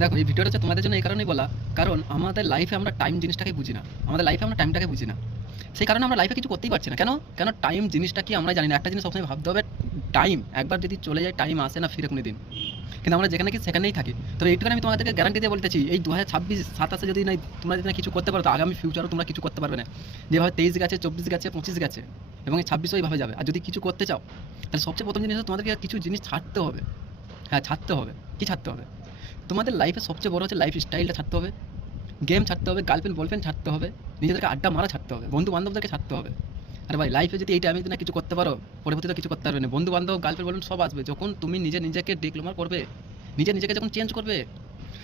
দেখো, এই ভিডিওটা হচ্ছে তোমাদের জন্য এই কারণেই বলা, কারণ আমাদের লাইফে আমরা টাইম জিনিসটাকে বুঝি না। আমাদের লাইফে আমরা টাইমটাকে বুঝি না, সেই কারণে আমরা লাইফে কিছু করতেই পারছি না। কেন কেন টাইম জিনিসটা কি আমরা জানি না। একটা জিনিস সবসময় ভাবতে হবে, টাইম একবার যদি চলে যায়, টাইম আসে না ফিরে কোনো দিন। কিন্তু আমরা যেখানে কি সেখানেই থাকি। তো এইটুখানি আমি তোমাদেরকে গ্যারান্টি দিয়ে বলতেছি, এই 2026-27 যদি না তোমরা যদি না কিছু করতে পারো, তো আগামী ফিউচারও তোমরা কিছু করতে পারবে না। যেভাবে 23 গেছে, 24 গেছে, 25 গেছে, এবং এই 26ও এইভাবে যাবে। আর যদি কিছু করতে চাও, তাহলে সবচেয়ে প্রথম জিনিস হচ্ছে তোমাদেরকে কিছু জিনিস ছাড়তে হবে। হ্যাঁ, ছাড়তে হবে। কি ছাড়তে হবে? তোমাদের লাইফে সবচেয়ে বড় হচ্ছে লাইফ স্টাইলটা ছাড়তে হবে, গেম ছাড়তে হবে, গার্লফ্রেন্ড বয়ফ্রেন্ড ছাড়তে হবে, নিজেদেরকে আড্ডা মারা ছাড়তে হবে, বন্ধু বান্ধবদেরকে ছাড়তে হবে। আর ভাই, লাইফে যদি এই টাইমে যদি না কিছু করতে পারো, পরবর্তীতে কিছু করতে পারবে না। বন্ধু বান্ধব, গার্লফ্রেন্ড বলবেন, সব আসবে যখন তুমি নিজেকে ডিক্লোমার করবে, নিজেকে যখন চেঞ্জ করবে।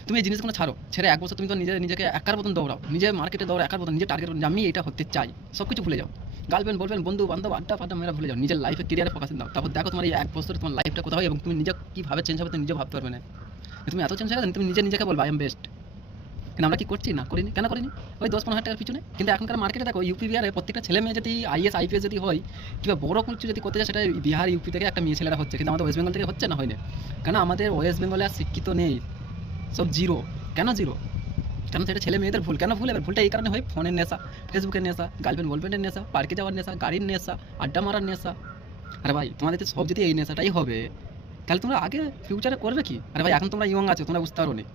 তুমি এই জিনিসগুলো ছাড়ো, ছেড়ে 1 বছর তুমি তো নিজেকে একার মতন দৌড়াও, নিজে মার্কেটে দৌড়াও একার মতন, নিজের টার্গেট আমি এটা হতে চাই, সব কিছু ভুলে যাও। গার্লফ্রেন্ড বলবেন, বন্ধু বান্ধব, আড্ডা ফাড্ডা মেরা ভুলে যাও, নিজের লাইফে কেরিয়ারে ফোকাস দাও। তারপর দেখো তোমার এই 1 বছরে তোমার লাইফটা কোথাও, এবং তুমি নিজে কীভাবে চেঞ্জ হবে তুমি নিজে ভাবতে পারবে না। তুমি এত চেঞ্জ হয়ে গেছো, তুমি নিজেকে বলবে আই এম বেস্ট। কিন্তু আমরা কি করছি না, করিনি। কেন করিনি? ওই 10-15 হাজার টাকার পিছনে। কিন্তু এখনকার মার্কেটে দেখো, ইউপি বিহারে প্রত্যেকটা ছেলে মেয়ে যদি আইএস আইপিএস যদি হয়, কিংবা বড় কিছু যদি করতে চায়, সেটা বিহার ইউপি থেকে একটা মেয়ে ছেলেরা হচ্ছে। কিন্তু আমাদের ওয়েস্ট বেঙ্গল থেকে হচ্ছে না, হয় না। কেন? আমাদের ওয়েস্ট বেঙ্গলে আর শিক্ষিত নেই, সব জিরো। কেন জিরো? কেন? সেটা ছেলে মেয়েদের ভুল। কেন ভুল? এবার ভুলটা এই কারণে হয়, ফোনের নেশা, ফেসবুকের নেশা, গার্লফ্রেন্ড বয়ফ্রেন্ডের নেশা, পার্কে যাওয়ার নেশা, গাড়ির নেশা, আড্ডা মারার নেশা। আরে ভাই, তোমাদের সব যদি এই নেশাটাই হবে, তাহলে তোমরা আগে ফিউচারে করবে কি? আরে ভাই, এখন তোমরা ইয়ং আছো, তোমরা বুঝতে পারো নি।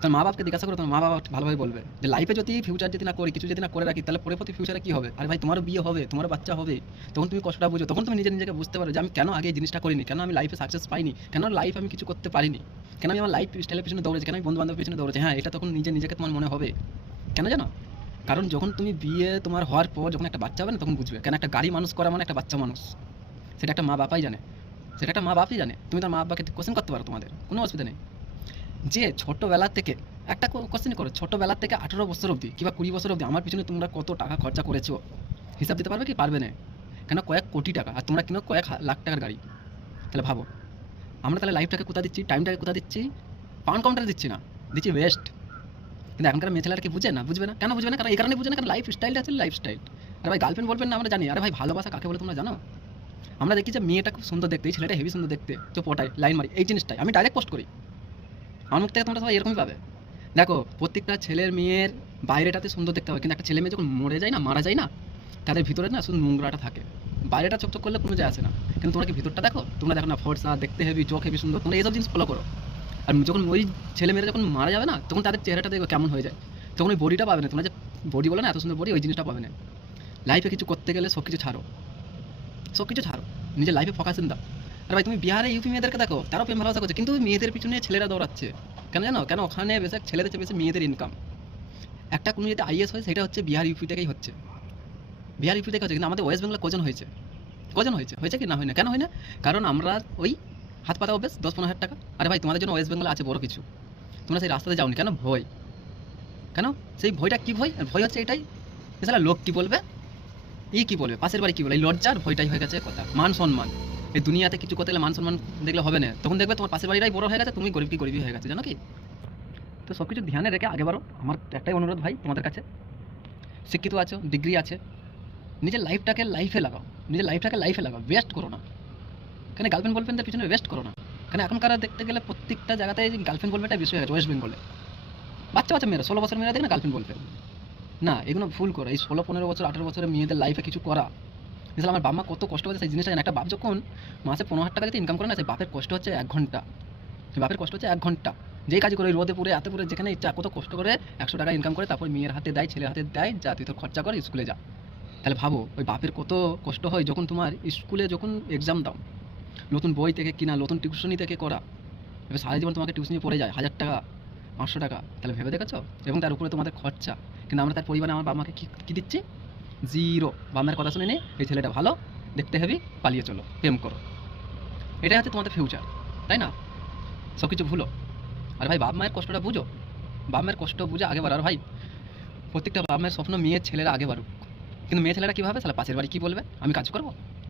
তোমার মা বাপকে জিজ্ঞাসা করো, তোমার মা বাবা ভালোভাবে বলবে যে লাইফে যদি ফিউচার যদি না করি, কিছু যদি না করে রাখি, তাহলে পরবর্তী ফিউচারে কী হবে? আরে ভাই, তোমারও বিয়ে হবে, তোমারও বাচ্চা হবে, তখন তুমি কষ্টটা বুঝো, তখন তুমি নিজেকে বুঝতে পারো যে আমি কেন আগে এই জিনিসটা করিনি, কেন আমি লাইফে সাকসেস পাইনি, কেন লাইফ আমি কিছু করতে পারিনি, কেন আমি আমার লাইফ স্টাইলের পিছনে দৌড়েছি, কেন আমি বন্ধু বান্ধবের পিছনে দৌড়েছি। হ্যাঁ, এটা তখন নিজেকে তোমার মনে হবে। কেন জানো? কারণ যখন তুমি বিয়ে তোমার হওয়ার পর যখন একটা বাচ্চা হবে না, তখন বুঝবে কেন একটা গাড়ি মানুষ করা মানে একটা বাচ্চা মানুষ। সেটা একটা মা বাপাই জানে, সেটা একটা মা বাপই জানে। তুমি তার মা বাবাকে কোশ্চেন করতে পারো, তোমাদের কোনো অসুবিধা নেই। যে ছোটোবেলা থেকে একটা কোশ্চেন করো, ছোটোবেলা থেকে 18 বছর অবধি কিংবা 20 বছর অবধি আমার পিছনে তোমরা কত টাকা খরচা করেছো, হিসাব দিতে পারবে কি? পারবে না। কেন? কয়েক কোটি টাকা। আর তোমরা কিনো কয়েক লাখ টাকার গাড়ি। তাহলে ভাবো, আমরা তাহলে লাইফটাকে কোথা দিচ্ছি, টাইমটাকে কোথা দিচ্ছি? পাউন্ড কাউন্টারে দিচ্ছি না, দিচ্ছি ওয়েস্ট। কিন্তু এখনকার মেয়ে ছেলেরা কি বুঝে না? বুঝবে না। কেন বুঝবে না? কারণ এই কারণে বুঝে না, কারণ লাইফ স্টাইলটা আছে লাইফ স্টাইল। আর ভাই, গার্লফ্রেন্ড বলবেন না আমরা জানি। আরে ভাই, ভালোবাসা কাকে বলে তোমরা জানো? আমরা দেখি যে মেয়েটা খুব সুন্দর দেখতে, এই ছেলেটা হেভি সুন্দর দেখতে, তো পটাই লাইন মারি, এই জিনিসটাই আমি ডাইরেক্ট পোস্ট করি। আমার মুখ থেকে তোমরা সবাই এরকমই পাবে। দেখো, প্রত্যেকটা ছেলের মেয়ের বাইরেটাতে সুন্দর দেখতে হবে, কিন্তু একটা ছেলে মেয়ে যখন মরে যায় না, মারা যায় না, তাদের ভিতরে না শুধু নোংরাটা থাকে। বাইরেটা চকচক করলে কোনো যায় আসে না। কিন্তু তোমরা কি ভিতরটা দেখো? তোমরা দেখো না, ফর্সা দেখতে হেভি, চোখ হেভি সুন্দর, তোমরা এইসব জিনিস ফলো করো। আর যখন ওই ছেলে মেয়েরা যখন মারা যাবে না, তখন তাদের চেহারাটা দেখো কেমন হয়ে যায়। তখন ওই বডিটা পাবে না, তোমরা যে বডি বলো না, এত সুন্দর বডি, ওই জিনিসটা পাবে না। লাইফে কিছু করতে গেলে সব কিছু ছাড়ো, সব কিছু ছাড়ো, নিজের লাইফে ফোকাস দাও। আর ভাই, তুমি বিহারে ইউপি মেয়েদেরকে দেখো, তারাও প্রেম ভালোবাসা করছে, কিন্তু মেয়েদের পিছনে ছেলেরা দৌড়াচ্ছে। কেন জানো? কেন? ওখানে বেশি ছেলেদের চেয়ে বেশি মেয়েদের ইনকাম। একটা কোনো যদি আইএস হয়, সেটা হচ্ছে বিহার ইউপি থেকেই হচ্ছে, বিহার ইউপি থেকে হচ্ছে। কিন্তু আমাদের ওয়েস্ট বেঙ্গলে কজন হয়েছে? কজন হয়েছে? হয়েছে কি না? হয় না। কেন হয় না? কারণ আমরা ওই হাত পাতা অভ্যেস, 10-15 হাজার টাকা। আরে ভাই, তোমাদের জন্য ওয়েস্ট বেঙ্গলে আছে বড় কিছু, তোমরা সেই রাস্তাতে যাওনি কেন? ভয়। কেন? সেই ভয়টা কী ভয়? ভয় হচ্ছে এটাই, এছাড়া লোক কী বলবে, কী বলবে, পাশের বাড়ি কী বলে, এই লজ্জার ভয়টাই হয়ে গেছে কথা। মান সম্মান, এই দুনিয়াতে কিছু করতে গেলে মান সম্মান দেখলে হবে না। তখন দেখবে তোমার পাশের বাড়িটাই বড় হয়ে গেছে, তুমি গরিবই হয়ে গেছে, জানো কি? তো সব কিছু ধ্যানে রেখে আগে বাড়ো। আমার একটাই অনুরোধ ভাই তোমাদের কাছে, শিক্ষিত আছো, ডিগ্রি আছে, নিজের লাইফটাকে লাইফে লাগাও, ওয়েস্ট করো না। কেন? গার্লফ্রেন্ড বয়ফ্রেন্ডের পিছনে ওয়েস্ট করো না। কারণ এখনকার দেখতে গেলে প্রত্যেকটা জায়গাতে গার্লফ্রেন্ড বয়ফ্রেন্ডটা বেশি হয়ে গেছে ওয়েস্ট বেঙ্গলে। বাচ্চা মেয়েরা, 16 বছর মেয়েরা দেখে না গার্লফ্রেন্ড বয়ফ্রেন্ড। না, এগুলো ভুল করো। এই 16-15 বছর 18 বছরের মেয়েদের লাইফে কিছু করা, মিসাল আমার বাবা মা কত কষ্ট হচ্ছে সেই জিনিসটা জানে। একটা বাপ যখন মাসে 15,000 টাকা যদি ইনকাম করে না, সেই বাপের কষ্ট হচ্ছে 1 ঘন্টা, সেই বাপের কষ্ট হচ্ছে 1 ঘন্টা। যেই কাজ করে, রোদে পুরে এত পুরে, যেখানে ইচ্ছা, কত কষ্ট করে 100 টাকা ইনকাম করে, তারপর মেয়ের হাতে দেয়, ছেলের হাতে দেয়, যা তুই তোর খরচা কর, স্কুলে যা। তাহলে ভাবো ওই বাপের কত কষ্ট হয় যখন তোমার স্কুলে যখন এক্সাম দাও, নতুন বই থেকে কিনা, নতুন টিউশনি থেকে করা, এবার সারা জীবন তোমাকে টিউশনি পড়ে যায় 1000 টাকা, 500 টাকা। তাহলে ভেবে দেখেছো? এবং তার উপরে তোমাদের খরচা। কিন্তু আমরা তার পরিবারে আমার বাবা মাকে কী দিচ্ছি? জিরো। বাবা মায়ের কথা শুনে নেই, এই ছেলেটা ভালো দেখতে, হেবি, পালিয়ে চলো, প্রেম করো। এটাই হচ্ছে তোমাদের ফিউচার, তাই না? সব কিছু ভুলো। আর ভাই, বাপ মায়ের কষ্টটা বুঝো, বাপ মায়ের কষ্ট বুঝে আগে বাড়ো। আর ভাই, প্রত্যেকটা বাপ মায়ের স্বপ্ন মেয়ের ছেলেরা আগে বাড়ুক। কিন্তু মেয়ে ছেলেরা কী ভাবে? তাহলে পাশের বাড়ি কী বলবে, আমি কাজ করবো।